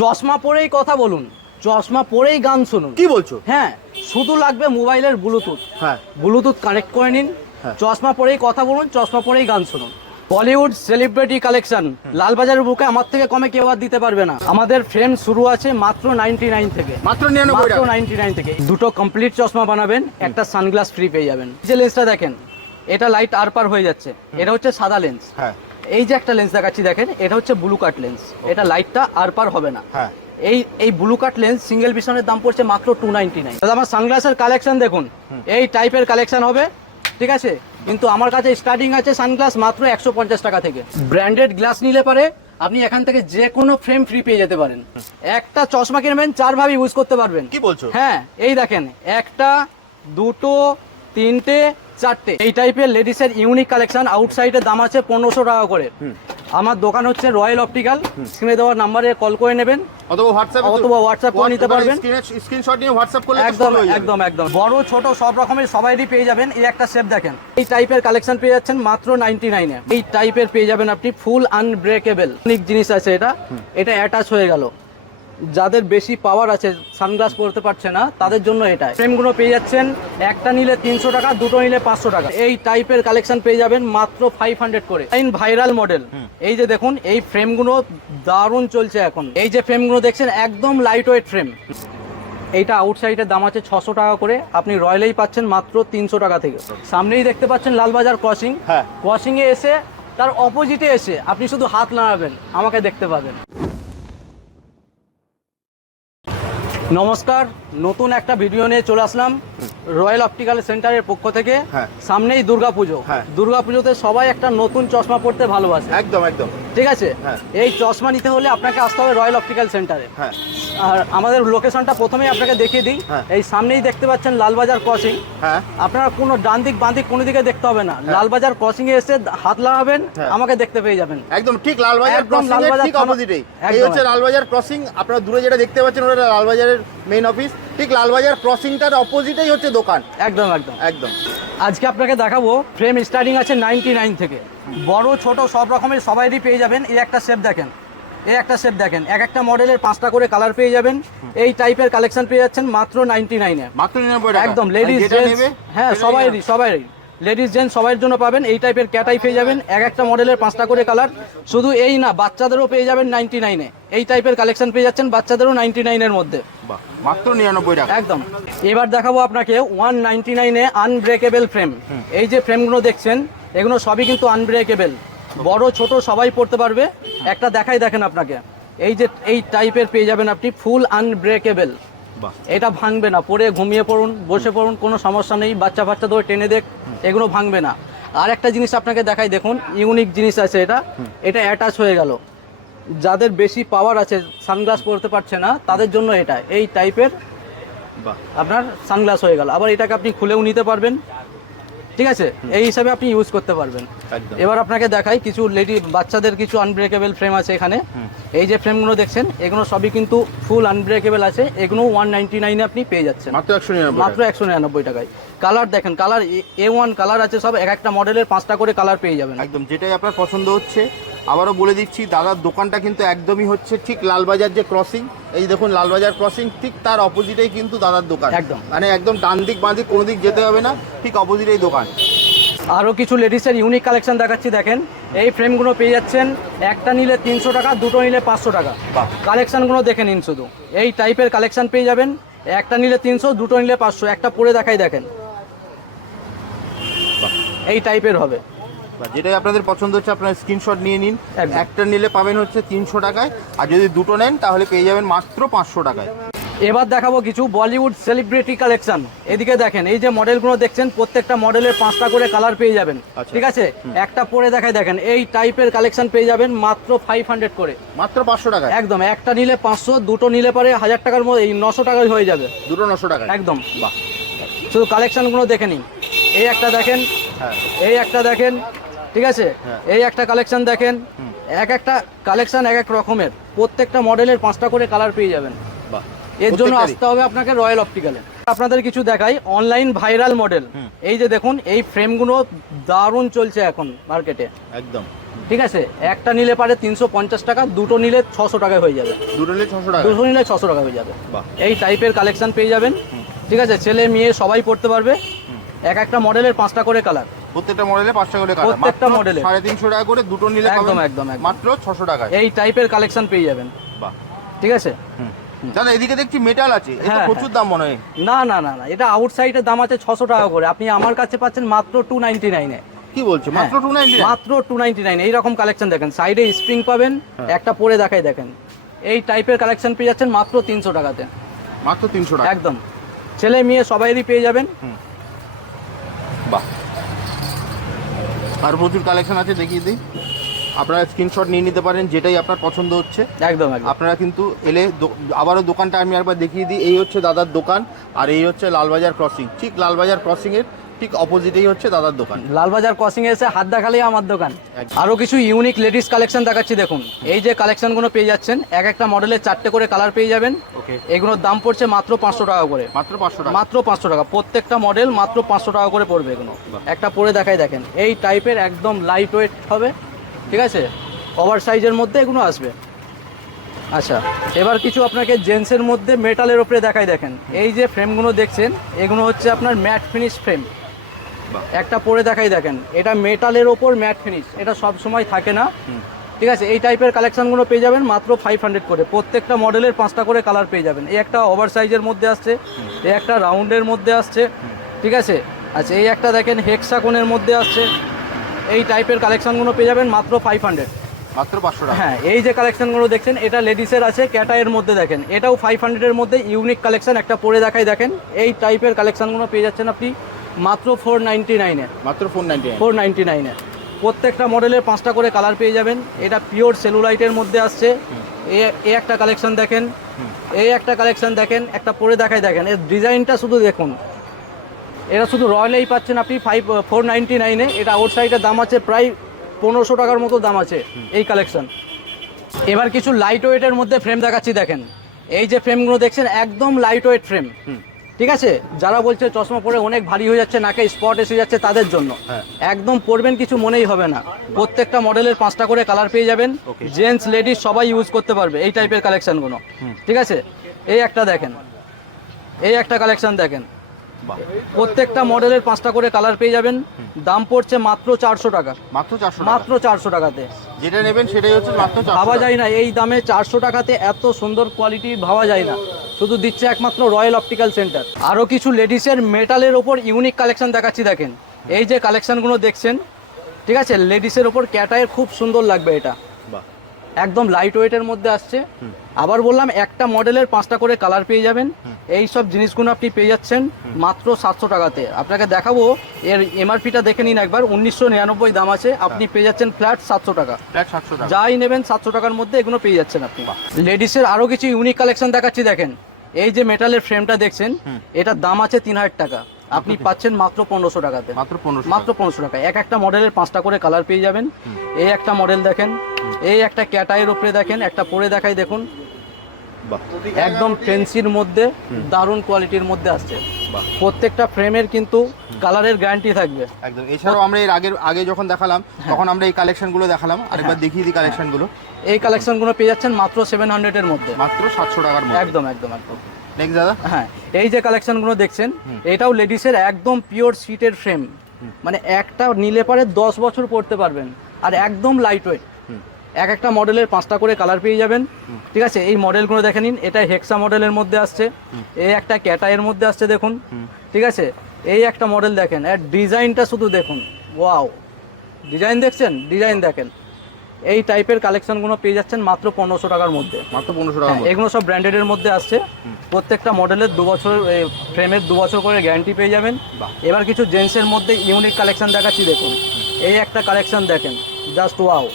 চশমা পরেই কথা বলুন চশমা পরেই গান শুনুন। কি বলছো? হ্যাঁ শুধু লাগবে মোবাইলের ব্লুটুথ। হ্যাঁ। ব্লুটুথ কানেক্ট করে নিন হ্যাঁ। চশমা পরেই কথা বলুন চশমা পরেই গান শুনুন। বলিউড সেলিব্রিটি কালেকশন লালবাজারের বুকে আমার থেকে কমে কেউ আর দিতে পারবে না। আমাদের ফ্রেম শুরু আছে মাত্র নাইনটি নাইন থেকে। মাত্র নাইনটি নাইন থেকে। দুটো কমপ্লিট চশমা বানাবেন একটা সানগ্লাস ফ্রি পেয়ে যাবেন। যে লেন্সটা দেখেন এটা লাইট আর পার হয়ে যাচ্ছে। এটা হচ্ছে সাদা লেন্স হ্যাঁ। এই যে একটা লেন্স দেখাচ্ছি দেখেন এটা হচ্ছে ব্লু কাট লেন্স এটা লাইটটা আর পার হবে না। হ্যাঁ। এই এই ব্লু কাট লেন্স সিঙ্গেল পিছনের দাম পড়ছে মাত্র টু নাইনটি নাইন দাদা আমার সানগ্লাসের কালেকশন দেখুন। এই টাইপের কালেকশন হবে ঠিক আছে? কিন্তু আমার কাছে স্টার্টিং আছে সানগ্লাস মাত্র একশো পঞ্চাশ টাকা থেকে। ব্র্যান্ডেড গ্লাস নিলে পারে আপনি এখান থেকে যে কোনো ফ্রেম ফ্রি পেয়ে যেতে পারেন। একটা চশমা কিনবেন চারভাবে ইউজ করতে পারবেন। কি বলছো? হ্যাঁ এই দেখেন একটা দুটো তিনটে চারটে। এই টাইপের লেডিসের ইউনিক কালেকশন আউটসাইডের দাম আছে পনেরোশো টাকা করে। আমার দোকান হচ্ছে রয়্যাল অপটিক্যাল স্ক্রিনে দেওয়ার নাম্বারে কল করে নেবেন। অথবা হোয়াটসঅ্যাপ অথবা WhatsApp করে নিতে পারবেন। স্ক্রিনশট নিয়ে হোয়াটসঅ্যাপ করলে একদম। একদম একদম। বড় ছোট সব রকমের সবাইরই পেয়ে যাবেন। এই একটা শেপ দেখেন। এই টাইপের কালেকশন পেয়ে যাচ্ছেন মাত্র নাইনটি নাইনে এই টাইপের পেয়ে যাবেন আপনি ফুল আনব্রেকেবল অনেক জিনিস আছে এটা। এটা অ্যাটাচ হয়ে গেল। যাদের বেশি পাওয়ার আছে সানগ্লাস পরতে পারছে না তাদের জন্য এটা ফ্রেমগুলো পেয়ে যাচ্ছেন একটা নিলে তিনশো টাকা দুটো নিলে পাঁচশো টাকা। এই টাইপের কালেকশন পেয়ে যাবেন মাত্র ফাইভ হান্ড্রেড করে। ভাইরাল মডেল এই যে দেখুন এই ফ্রেমগুলো দারুণ চলছে এখন। এই যে ফ্রেমগুলো দেখছেন একদম লাইট ওয়েট ফ্রেম এইটা আউটসাইডের দাম আছে ছশো টাকা করে। আপনি রয়্যালেই পাচ্ছেন মাত্র তিনশো টাকা থেকে। সামনেই দেখতে পাচ্ছেন লালবাজার ক্রসিং হ্যাঁ। ক্রসিং এ এসে তার অপোজিটে এসে আপনি শুধু হাত নাড়াবেন আমাকে দেখতে পাবেন। নমস্কার নতুন একটা ভিডিও নিয়ে চলে আসলাম রয়্যাল অপটিক্যাল সেন্টারের পক্ষ থেকে। সামনেই দুর্গা পুজো। হ্যাঁ। দুর্গাপুজোতে সবাই একটা নতুন চশমা পড়তে ভালোবাসে। একদম একদম। ঠিক আছে? হ্যাঁ। এই চশমা নিতে হলে আপনাকে আসতে হবে রয়্যাল অপটিক্যাল সেন্টারে হ্যাঁ। আর আমাদের লোকেশনটা প্রথমেই আপনাকে দেখিয়ে দিই। হ্যাঁ। এই সামনেই দেখতে পাচ্ছেন লালবাজার ক্রসিং হ্যাঁ। আপনারা কোনো ডান দিক বাঁ দিক কোনো দিকে দেখতে হবে না। লালবাজার ক্রসিং এ এসে হাত লাগাবেন হ্যাঁ। আমাকে দেখতে পেয়ে যাবেন। একদম ঠিক লালবাজার একদম ক্রসিং এর লালবাজার ঠিক অপোজিটেই এই হচ্ছে লালবাজার ক্রসিং আপনারা দূরে যেটা দেখতে পাচ্ছেন ওটা লালবাজারের মেইন অফিস ঠিক লালবাজার ক্রসিংটার অপোজিটেই হচ্ছে দোকান। একদম একদম। একদম। আজকে আপনাকে দেখাবো ফ্রেম স্টার্টিং আছে নাইনটি নাইন থেকে। বড় ছোট সব রকমের সবাইরই পেয়ে যাবেন। এই একটা শেপ দেখেন। এই একটা শেপ দেখেন এক একটা মডেলের পাঁচটা করে কালার পেয়ে যাবেন। এই টাইপের কালেকশন পেয়ে যাচ্ছেন মাত্র নাইনটি নাইনে মাত্র একদম লেডিস হ্যাঁ সবাই সবাই লেডিস জেন্টস সবার জন্য পাবেন। এই টাইপের ক্যাটাই পেয়ে যাবেন এক একটা মডেলের পাঁচটা করে কালার শুধু এই না বাচ্চাদেরও পেয়ে যাবেন নাইনটি নাইনে এই টাইপের কালেকশন পেয়ে যাচ্ছেন বাচ্চাদেরও নাইনটি নাইনের মধ্যে। মাত্র নিরানব্বই টাকা। একদম। এবার দেখাবো আপনাকে ওয়ান নাইনটি নাইনে আনব্রেকেবল ফ্রেম এই যে ফ্রেমগুলো দেখছেন এগুলো সবই কিন্তু আনব্রেকেবল বড় ছোট সবাই পড়তে পারবে। একটা দেখাই দেখেন আপনাকে। এই যে এই টাইপের পেয়ে যাবেন আপনি ফুল আনব্রেকেবল এটা ভাঙবে না। পরে ঘুমিয়ে পড়ুন বসে পড়ুন কোনো সমস্যা নেই। বাচ্চা বাচ্চা ধরে টেনে দেখ এগুলো ভাঙবে না। আর একটা জিনিস আপনাকে দেখাই দেখুন ইউনিক জিনিস আছে এটা। এটা অ্যাটাচ হয়ে গেল। যাদের বেশি পাওয়ার আছে সানগ্লাস পরতে পারছে না তাদের জন্য এটা। এই টাইপের আপনার সানগ্লাস হয়ে গেল। আবার এটাকে আপনি খুলেও নিতে পারবেন। ঠিক আছে? এই হিসাবে আপনি ইউজ করতে পারবেন। এবার আপনাকে দেখাই কিছু লেডি বাচ্চাদের কিছু আনব্রেকেবল ফ্রেম আছে এখানে। এই যে ফ্রেমগুলো দেখছেন এগুলো সবই কিন্তু ফুল আনব্রেকেবল আছে। এগুলো ওয়ান নাইনটি নাইনে আপনি পেয়ে যাচ্ছেন। মাত্র একশো নিরানব্বই মাত্র একশো নিরানব্বই টাকায়। কালার দেখেন কালার এ ওয়ান কালার আছে সব এক একটা মডেলের পাঁচটা করে কালার পেয়ে যাবেন। একদম যেটাই আপনার পছন্দ হচ্ছে আবারও বলে দিচ্ছি দাদার দোকানটা কিন্তু একদমই হচ্ছে ঠিক লালবাজার যে ক্রসিং এই দেখুন লালবাজার ক্রসিং ঠিক তার অপোজিটেই কিন্তু দাদার দোকান। একদম। মানে একদম ডান দিক বাঁ দিক কোনো দিক যেতে হবে না ঠিক অপোজিটেই দোকান। আরও কিছু লেডিসের ইউনিক কালেকশন দেখাচ্ছি দেখেন। এই ফ্রেমগুলো পেয়ে যাচ্ছেন একটা নিলে তিনশো টাকা দুটো নিলে পাঁচশো টাকা। কালেকশনগুলো দেখে নিন শুধু। এই টাইপের কালেকশান পেয়ে যাবেন একটা নিলে তিনশো দুটো নিলে পাঁচশো একটা পরে দেখাই দেখেন। বাহ। এই টাইপের হবে। বা যেটাই আপনাদের পছন্দ হচ্ছে আপনার স্ক্রিনশট নিয়ে নিন। একটা নিলে পাবেন হচ্ছে তিনশো টাকায় আর যদি দুটো নেন তাহলে পেয়ে যাবেন মাত্র পাঁচশো টাকায়। এবার দেখাবো কিছু বলিউড সেলিব্রিটি কালেকশন এদিকে দেখেন এই যে মডেলগুলো দেখছেন প্রত্যেকটা মডেলের পাঁচটা করে কালার পেয়ে যাবেন। আচ্ছা। ঠিক আছে? একটা পরে দেখায় দেখেন এই টাইপের কালেকশন পেয়ে যাবেন মাত্র ফাইভ হান্ড্রেড করে। মাত্র পাঁচশো টাকা একদম একটা নিলে পাঁচশো দুটো নিলে পরে হাজার টাকার মধ্যে এই নশো টাকায় হয়ে যাবে। দুটো নশো টাকা একদম। বাহ। শুধু কালেকশনগুলো দেখে নিন। এই একটা দেখেন হ্যাঁ। এই একটা দেখেন ঠিক আছে? হ্যাঁ। এই একটা কালেকশন দেখেন এক একটা কালেকশন এক এক রকমের। প্রত্যেকটা মডেলের পাঁচটা করে কালার পেয়ে যাবেন। বাহ। এর জন্য আসতে হবে আপনাকে রয়্যাল অপটিক্যালে আপনাদের কিছু দেখাই অনলাইন ভাইরাল মডেল এই যে দেখুন এই ফ্রেমগুলো দারুণ চলছে এখন মার্কেটে একদম। ঠিক আছে? একটা নিলে পারে তিনশো পঞ্চাশ টাকা দুটো নিলে ছশো টাকায় হয়ে যাবে। দুটো নিলে ছশো টাকা? দুটো নিলে ছশো টাকা হয়ে যাবে। এই টাইপের কালেকশন পেয়ে যাবেন। ঠিক আছে? ছেলে মেয়ে সবাই পড়তে পারবে। এক একটা মডেলের পাঁচটা করে কালার প্রত্যেকটা মডেলে পাঁচ টাকা করে কাটা। প্রত্যেকটা model সাড়ে তিনশো টাকা করে দুটো নিলে একদম, একদম। মাত্র ছশো টাকায়। এই টাইপের কালেকশন পেয়ে যাবেন। বাহ। ঠিক আছে। দাদা এদিকে দেখছি মেটাল আছে। এটা হ্যাঁ, প্রচুর দাম মনে হয়। না না না না। এটা আউটসাইডের দাম আছে ছশো টাকা করে। আপনি আমার কাছে পাচ্ছেন মাত্র টু নাইনটি নাইনে কি বলছো? মাত্র টু নাইনটি হ্যাঁ, মাত্র টু নাইনটি নাইন এইরকম কালেকশন দেখেন। সাইডে স্প্রিং পাবেন হ্যাঁ। একটা পরে দেখাই দেখেন। এই টাইপের কালেকশন পেয়ে যাচ্ছেন মাত্র তিনশো টাকাতে। মাত্র তিনশো টাকা। একদম। ছেলে মেয়ে সবাইরই পেয়ে যাবেন। বাহ। আর প্রচুর কালেকশন আছে দেখিয়ে দিই। আপনারা স্ক্রিনশট নিয়ে নিতে পারেন যেটাই আপনার পছন্দ হচ্ছে। একদম একদম। আপনারা কিন্তু এলে আবারও দোকানটা আমি একবার দেখিয়ে দিই এই হচ্ছে দাদার দোকান আর এই হচ্ছে লালবাজার ক্রসিং ঠিক লালবাজার ক্রসিংয়ের ঠিক অপোজিটেই হচ্ছে দাদার দোকান। লালবাজার ক্রসিং এ এসে হাত দেখালেই আমার দোকান। একদম। আরও কিছু ইউনিক লেডিস কালেকশন দেখাচ্ছি দেখুন। এই যে কালেকশনগুলো পেয়ে যাচ্ছেন এক একটা মডেলের চারটে করে কালার পেয়ে যাবেন। এগুলোর দাম পড়ছে মাত্র পাঁচশো টাকা করে। মাত্র পাঁচশো টাকা? মাত্র পাঁচশো টাকা। প্রত্যেকটা মডেল মাত্র পাঁচশো টাকা করে পড়বে এগুলো। একটা পরে দেখাই দেখেন। এই টাইপের একদম লাইট ওয়েট হবে। ঠিক আছে? ওভার সাইজের মধ্যে এগুলো আসবে। আচ্ছা এবার কিছু আপনাকে জেন্টসের মধ্যে মেটালের ওপরে দেখাই দেখেন। এই যে ফ্রেমগুলো দেখছেন এগুলো হচ্ছে আপনার ম্যাট ফিনিশ ফ্রেম। একটা পরে দেখাই দেখেন এটা মেটালের ওপর ম্যাট ফিনিশ এটা সব সময় থাকে না। ঠিক আছে এই টাইপের কালেকশনগুলো পেয়ে যাবেন মাত্র ফাইভ হান্ড্রেড করে। প্রত্যেকটা মডেলের পাঁচটা করে কালার পেয়ে যাবেন। এই একটা ওভার সাইজের মধ্যে আসছে এই একটা রাউন্ডের মধ্যে আসছে ঠিক আছে? আচ্ছা এই একটা দেখেন হেক্সাকোনের মধ্যে আসছে। এই টাইপের কালেকশনগুলো পেয়ে যাবেন মাত্র ফাইভ হান্ড্রেড মাত্র পাঁচশো টাকা। হ্যাঁ এই যে কালেকশনগুলো দেখছেন এটা লেডিসের আছে ক্যাটায়ের মধ্যে দেখেন। এটাও ফাইভ হান্ড্রেডের মধ্যে ইউনিক কালেকশন একটা পরে দেখাই দেখেন। এই টাইপের কালেকশনগুলো পেয়ে যাচ্ছেন আপনি মাত্র ফোর নাইনটি নাইনে মাত্র ফোর নাইনটি ফোর নাইনটি নাইনে প্রত্যেকটা মডেলের পাঁচটা করে কালার পেয়ে যাবেন। এটা পিওর সেলুলাইটের মধ্যে আসছে। এ একটা কালেকশন দেখেন। এই একটা কালেকশন দেখেন। একটা পরে দেখাই দেখেন। এর ডিজাইনটা শুধু দেখুন। এটা শুধু রয়্যালেই পাচ্ছেন আপনি ফাইভ ফোর নাইনটি নাইনে এটা আউটসাইডের দাম আছে প্রায় পনেরোশো টাকার মতো দাম আছে এই কালেকশন এবার কিছু লাইট ওয়েটের মধ্যে ফ্রেম দেখাচ্ছি দেখেন। এই যে ফ্রেমগুলো দেখছেন একদম লাইট ওয়েট ফ্রেম হুম। ঠিক আছে? যারা বলছে চশমা পরে অনেক ভারী হয়ে যাচ্ছে নাকে স্পট এসে যাচ্ছে তাদের জন্য। হ্যাঁ। একদম পরবেন কিছু মনেই হবে না। প্রত্যেকটা মডেলের পাঁচটা করে কালার পেয়ে যাবেন। জেন্টস লেডিস সবাই ইউজ করতে পারবে এই টাইপের কালেকশনগুলো ঠিক আছে? এই একটা দেখেন। এই একটা কালেকশন দেখেন। প্রত্যেকটা মডেলের পাঁচটা করে কালার পেয়ে যাবেন। দাম পড়ছে মাত্র চারশো টাকা। মাত্র চারশো মাত্র চারশো টাকাতে। যেটা নেবেন সেটাই হচ্ছে মাত্র ভাবা যায় না এই দামে চারশো টাকাতে এত সুন্দর কোয়ালিটি ভাবা যায় না। শুধু দিচ্ছে একমাত্র রয়্যাল অপটিক্যাল সেন্টার আরও কিছু লেডিসের মেটালের ওপর ইউনিক কালেকশন দেখাচ্ছি দেখেন। এই যে কালেকশনগুলো দেখছেন ঠিক আছে? লেডিসের ওপর ক্যাটায়ের খুব সুন্দর লাগবে এটা। একদম লাইট ওয়েটের মধ্যে আসছে। আবার বললাম একটা মডেলের পাঁচটা করে কালার পেয়ে যাবেন। এই সব জিনিসগুলো আপনি পেয়ে যাচ্ছেন মাত্র সাতশো টাকাতে। আপনাকে দেখাবো এর এমআরপিটা দেখে নিন একবার। উনিশশো নিরানব্বই দাম আছে। আপনি পেয়ে যাচ্ছেন ফ্ল্যাট সাতশো টাকা। যাই নেবেন সাতশো টাকার মধ্যে এগুলো পেয়ে যাচ্ছেন আপনি। লেডিসের আরও কিছু ইউনিক কালেকশন দেখাচ্ছি দেখেন। এই যে মেটালের ফ্রেমটা দেখছেন এটার দাম আছে তিন হাজার টাকা। আপনি পাচ্ছেন মাত্র পনেরোশো টাকাতে। মাত্র পনেরোশো মাত্র পনেরোশো টাকা। এক একটা মডেলের পাঁচটা করে কালার পেয়ে যাবেন। এই একটা মডেল দেখেন। এই একটা ক্যাটাইয়ের উপরে দেখেন একটা পরে দেখাই দেখুন। একদম ফেন্সির মধ্যে দারুণ কোয়ালিটির মধ্যে আসছে। প্রত্যেকটা ফ্রেমের কিন্তু কালারের গ্যারান্টি থাকবে। একদম। এছাড়াও আমরা এর আগের আগে যখন দেখালাম তখন আমরা এই কালেকশনগুলো দেখালাম। আরেকবার দেখিয়ে দিই কালেকশনগুলো। এই কালেকশনগুলো পেয়ে যাচ্ছেন মাত্র সেভেন হান্ড্রেডের মধ্যে। মাত্র সাতশো টাকার মধ্যে। একদম একদম একদম। নেক্সট দাদা। হ্যাঁ এই যে কালেকশনগুলো দেখছেন এটাও লেডিসের একদম পিওর সিটের ফ্রেম মানে একটা নিলে পারে দশ বছর পড়তে পারবেন। আর একদম লাইট ওয়েট এক একটা মডেলের পাঁচটা করে কালার পেয়ে যাবেন। ঠিক আছে? এই মডেলগুলো দেখে নিন। এটা হেক্সা মডেলের মধ্যে আসছে। এই একটা ক্যাটায়ের মধ্যে আসছে দেখুন। ঠিক আছে? এই একটা মডেল দেখেন। আর ডিজাইনটা শুধু দেখুন। ওয়াও! ডিজাইন দেখছেন? ডিজাইন দেখেন। এই টাইপের কালেকশনগুলো পেয়ে যাচ্ছেন মাত্র পনেরোশো টাকার মধ্যে। মাত্র পনেরোশো টাকার হ্যাঁ, এগুলো সব ব্র্যান্ডেডের মধ্যে আসছে। প্রত্যেকটা মডেলের দু বছর ফ্রেমের দু বছর করে গ্যারান্টি পেয়ে যাবেন। এবার কিছু জেন্টসের মধ্যে ইউনিক কালেকশন দেখাচ্ছি দেখুন। এই একটা কালেকশন দেখেন। জাস্ট ওয়াও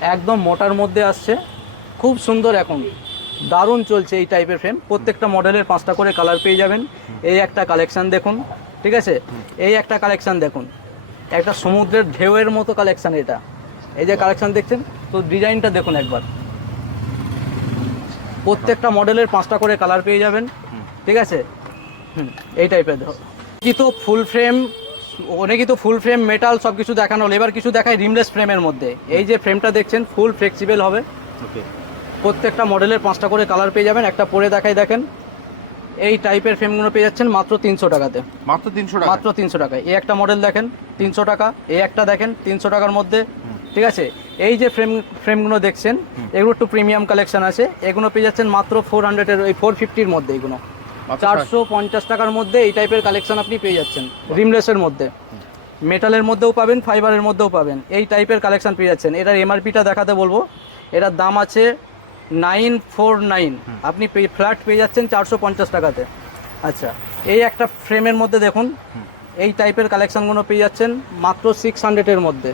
একদম মোটার মধ্যে আসছে। খুব সুন্দর এখন। দারুণ চলছে এই টাইপের ফ্রেম প্রত্যেকটা মডেলের পাঁচটা করে কালার পেয়ে যাবেন। এই একটা কালেকশান দেখুন, ঠিক আছে? এই একটা কালেকশান দেখুন। একটা সমুদ্রের ঢেউয়ের মতো কালেকশান এটা। এই যে কালেকশান দেখছেন? তো ডিজাইনটা দেখুন একবার। প্রত্যেকটা মডেলের পাঁচটা করে কালার পেয়ে যাবেন। ঠিক আছে? হুম, এই টাইপের তো ফুল ফ্রেম অনেকই তো ফুল ফ্রেম মেটাল সব কিছু দেখানো হলো। এবার কিছু দেখায় রিমলেস ফ্রেমের মধ্যে। এই যে ফ্রেমটা দেখছেন ফুল ফ্লেক্সিবল হবে। ওকে প্রত্যেকটা মডেলের পাঁচটা করে কালার পেয়ে যাবেন। একটা পরে দেখাই দেখেন। এই টাইপের ফ্রেমগুলো পেয়ে যাচ্ছেন মাত্র তিনশো টাকাতে। মাত্র তিনশো টাকা মাত্র তিনশো টাকায়। এই একটা মডেল দেখেন তিনশো টাকা। এই একটা দেখেন তিনশো টাকার মধ্যে। ঠিক আছে? এই যে ফ্রেম ফ্রেমগুলো দেখছেন এগুলো একটু প্রিমিয়াম কালেকশন আছে। এগুলো পেয়ে যাচ্ছেন মাত্র ফোর হান্ড্রেডের এই ফোর ফিফটির মধ্যে এগুলো। চারশো পঞ্চাশ টাকার মধ্যে এই টাইপের কালেকশন আপনি পেয়ে যাচ্ছেন। রিমলেসের মধ্যে। মেটালের মধ্যেও পাবেন ফাইবারের মধ্যেও পাবেন। এই টাইপের কালেকশন পেয়ে যাচ্ছেন। এটার এমআরপিটা দেখাতে বলব। এটার দাম আছে নাইন ফোর নাইন আপনি ফ্ল্যাট পেয়ে যাচ্ছেন চারশো পঞ্চাশ টাকাতে। আচ্ছা এই একটা ফ্রেমের মধ্যে দেখুন। এই টাইপের কালেকশনগুলো পেয়ে যাচ্ছেন মাত্র সিক্স হান্ড্রেডের মধ্যে।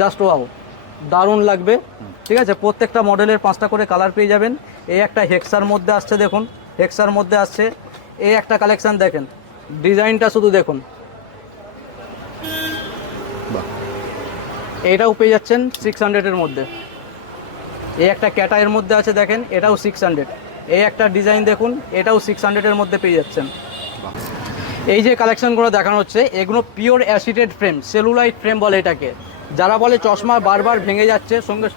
জাস্ট ওয়াও দারুণ লাগবে। ঠিক আছে? প্রত্যেকটা মডেলের পাঁচটা করে কালার পেয়ে যাবেন। এই একটা হেক্সার মধ্যে আসছে দেখুন। হেক্সার মধ্যে আসছে এই একটা কালেকশন দেখেন। ডিজাইনটা শুধু দেখুন। এটাও পেয়ে যাচ্ছেন সিক্স হান্ড্রেডের মধ্যে। এই একটা ক্যাটায়ের মধ্যে আছে দেখেন এটাও সিক্স হান্ড্রেড এই একটা ডিজাইন দেখুন এটাও সিক্স হান্ড্রেডের মধ্যে পেয়ে যাচ্ছেন। এই যে কালেকশনগুলো দেখানো হচ্ছে এগুলো pure acetate frame celluloid frame বলে এটাকে। যারা বলে চশমা বারবার ভেঙে যাচ্ছে সঙ্গে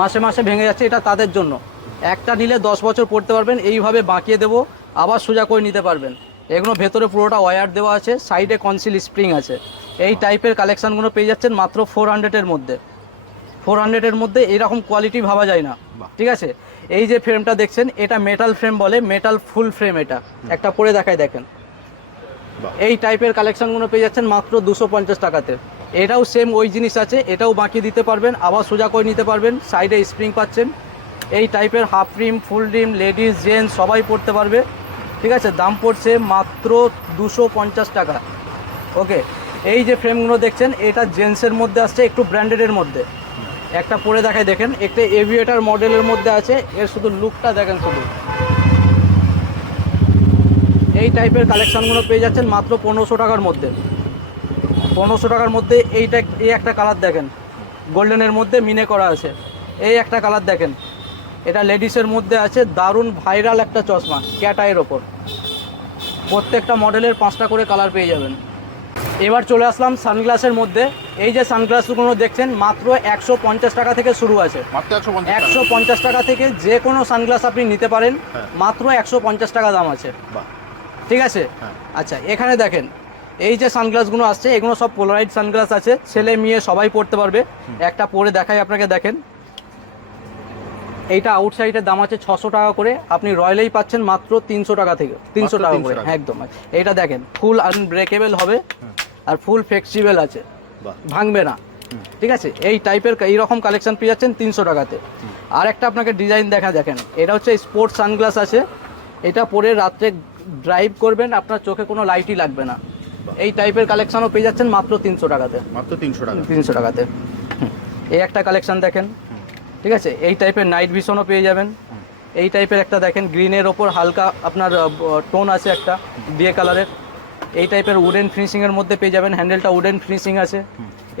মাসে মাসে ভেঙে যাচ্ছে এটা তাদের জন্য। একটা নিলে দশ বছর পড়তে পারবেন এইভাবে বাঁকিয়ে দেবো আবার সোজা করে নিতে পারবেন। এগুলো ভেতরে পুরোটা ওয়্যার দেওয়া আছে সাইডে কনসিল স্প্রিং আছে। এই টাইপের কালেকশানগুলো পেয়ে যাচ্ছেন মাত্র ফোর হান্ড্রেডের মধ্যে। ফোর হান্ড্রেডের মধ্যে এরকম কোয়ালিটি ভাবা যায় না। ঠিক আছে? এই যে ফ্রেমটা দেখছেন এটা মেটাল ফ্রেম বলে মেটাল ফুল ফ্রেম এটা। একটা পরে দেখায় দেখেন। এই টাইপের কালেকশানগুলো পেয়ে যাচ্ছেন মাত্র দুশো পঞ্চাশ টাকাতে। এটাও সেম ওই জিনিস আছে এটাও বাঁকিয়ে দিতে পারবেন আবার সোজা করে নিতে পারবেন সাইডে স্প্রিং পাচ্ছেন। এই টাইপের half rim, full rim, ladies, gents সবাই পড়তে পারবে। ঠিক আছে, দাম পড়ছে মাত্র দুশো পঞ্চাশ টাকা। ওকে, এই যে ফ্রেমগুলো দেখছেন, এটা জেন্টসের মধ্যে আসছে, একটু ব্র্যান্ডেডের মধ্যে। একটা পরে দেখায় দেখেন, একটা এভিয়েটার মডেলের মধ্যে আছে, এর শুধু লুকটা দেখেন শুধু। এই টাইপের কালেকশানগুলো পেয়ে যাচ্ছেন মাত্র পনেরোশো টাকার মধ্যে। পনেরোশো টাকার মধ্যে এইটা, এই একটা কালার দেখেন। গোল্ডেনের মধ্যে মিনে করা আছে। এই একটা কালার দেখেন। এটা লেডিসের মধ্যে আছে দারুণ ভাইরাল একটা চশমা ক্যাটাইয়ের ওপর। প্রত্যেকটা মডেলের পাঁচটা করে কালার পেয়ে যাবেন। এবার চলে আসলাম সানগ্লাসের মধ্যে। এই যে সানগ্লাসগুলো দেখছেন মাত্র একশো পঞ্চাশ টাকা থেকে শুরু আছে। একশো পঞ্চাশ টাকা। থেকে যে কোনো সানগ্লাস আপনি নিতে পারেন হ্যাঁ। মাত্র একশো পঞ্চাশ টাকা দাম আছে। ঠিক আছে? হ্যাঁ। আচ্ছা এখানে দেখেন এই যে সানগ্লাসগুলো আসছে এগুলো সব পোলারাইড সানগ্লাস আছে। ছেলে মেয়ে সবাই পড়তে পারবে। একটা পরে দেখাই আপনাকে দেখেন। এইটা আউটসাইডের দাম আছে ছশো টাকা করে। আপনি রয়্যালেই পাচ্ছেন মাত্র তিনশো টাকা থেকে তিনশো টাকা করে। হ্যাঁ, একদম এইটা দেখেন ফুল আনব্রেকেবল হবে আর ফুল ফ্লেক্সিবল আছে। ভাঙবে না। ঠিক আছে? এই টাইপের এইরকম কালেকশন পেয়ে যাচ্ছেন তিনশো টাকাতে। আর একটা আপনাকে ডিজাইন দেখা দেখেন। এটা হচ্ছে স্পোর্টস সানগ্লাস আছে। এটা পরে রাত্রে ড্রাইভ করবেন আপনার চোখে কোনো লাইটই লাগবে না। এই টাইপের কালেকশনও পেয়ে যাচ্ছেন মাত্র তিনশো টাকাতে। মাত্র তিনশো টাকা। তিনশো টাকাতে। এই একটা কালেকশন দেখেন। ঠিক আছে? এই টাইপের নাইট ভিশনও পেয়ে যাবেন। এই টাইপের একটা দেখেন গ্রিনের ওপর হালকা আপনার টোন আছে একটা বিয়ে কালারের এই টাইপের উডেন ফিনিশিংয়ের মধ্যে পেয়ে যাবেন হ্যান্ডেলটা উডেন ফিনিশিং আছে।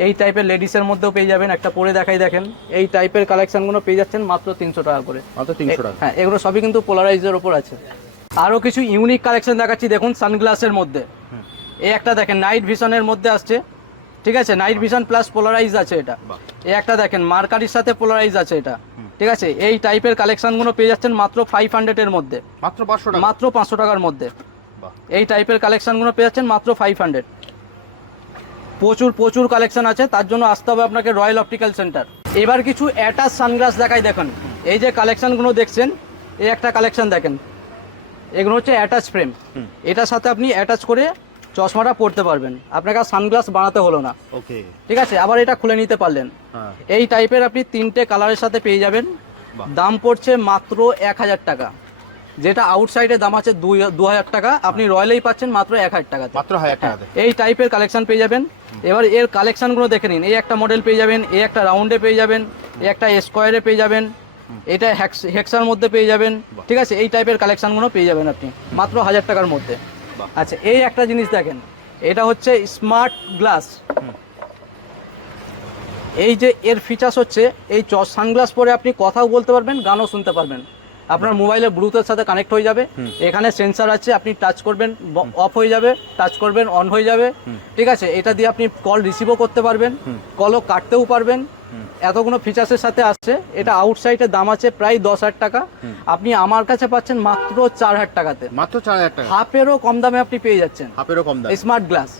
এই টাইপের লেডিসের মধ্যেও পেয়ে যাবেন একটা পরে দেখাই দেখেন। এই টাইপের কালেকশনগুলো পেয়ে যাচ্ছেন মাত্র তিনশো টাকা করে। মাত্র তিনশো টাকা। হ্যাঁ এগুলো সবই কিন্তু পোলারাইজের ওপর আছে। আরও কিছু ইউনিক কালেকশন দেখাচ্ছি দেখুন সানগ্লাসের মধ্যে। এই একটা দেখেন নাইট ভিশনের মধ্যে আসছে। ঠিক আছে? নাইট ভিশন প্লাস পোলারাইজ আছে এটা। এই একটা দেখেন মার্কারির সাথে পোলারাইজ আছে এটা। ঠিক আছে? এই টাইপের কালেকশনগুলো পেয়ে যাচ্ছেন মাত্র ফাইভ হান্ড্রেডের মধ্যে। মাত্র পাঁচশো টাকা? মাত্র পাঁচশো টাকার মধ্যে। এই টাইপের কালেকশনগুলো পেয়ে যাচ্ছেন মাত্র ফাইভ হান্ড্রেড প্রচুর প্রচুর কালেকশন আছে। তার জন্য আসতে হবে আপনাকে রয়্যাল অপটিক্যাল সেন্টার এবার কিছু অ্যাটাচ সানগ্লাস দেখাই দেখেন। এই যে কালেকশনগুলো দেখছেন এই একটা কালেকশন দেখেন। এগুলো হচ্ছে অ্যাটাচ ফ্রেম এটার সাথে আপনি অ্যাটাচ করে চশমাটা পরতে পারবেন। আপনাকে আর সানগ্লাস বানাতে হলো না। ওকে। ঠিক আছে? আবার এটা খুলে নিতে পারলেন। হ্যাঁ। এই টাইপের আপনি তিনটে কালারের সাথে পেয়ে যাবেন। দাম পড়ছে মাত্র এক হাজার টাকা। যেটা আউটসাইডে দাম আছে দুই দু হাজার টাকা। আপনি রয়্যালেই পাচ্ছেন মাত্র এক হাজার টাকাতে। মাত্র হাজার টাকাতে এই টাইপের কালেকশন পেয়ে যাবেন। এবার এর কালেকশনগুলো দেখে নিন। এই একটা মডেল পেয়ে যাবেন এই একটা রাউন্ডে পেয়ে যাবেন এই একটা স্কোয়ারে পেয়ে যাবেন এটা হেক্সার মধ্যে পেয়ে যাবেন। ঠিক আছে? এই টাইপের কালেকশনগুলো পেয়ে যাবেন আপনি। মাত্র হাজার টাকার মধ্যে। আচ্ছা এই একটা জিনিস দেখেন এটা হচ্ছে স্মার্ট গ্লাস এই যে এর ফিচার্স হচ্ছে এই চ সানগ্লাস পরে আপনি কথাও বলতে পারবেন গানও শুনতে পারবেন। আপনার মোবাইলে ব্লুটুথের সাথে কানেক্ট হয়ে যাবে। এখানে সেন্সার আছে আপনি টাচ করবেন অফ হয়ে যাবে টাচ করবেন অন হয়ে যাবে। ঠিক আছে? এটা দিয়ে আপনি কল রিসিভও করতে পারবেন কলও কাটতেও পারবেন। এতগুলো ফিচার্সের সাথে আসছে এটা আউটসাইডের দাম আছে প্রায় দশ হাজার টাকা। আপনি আমার কাছে পাচ্ছেন মাত্র চার হাজার টাকাতে। মাত্র চার হাজার টাকা। হাফেরও কম দামে আপনি পেয়ে যাচ্ছেন। হাফেরও কম দাম। Smart glass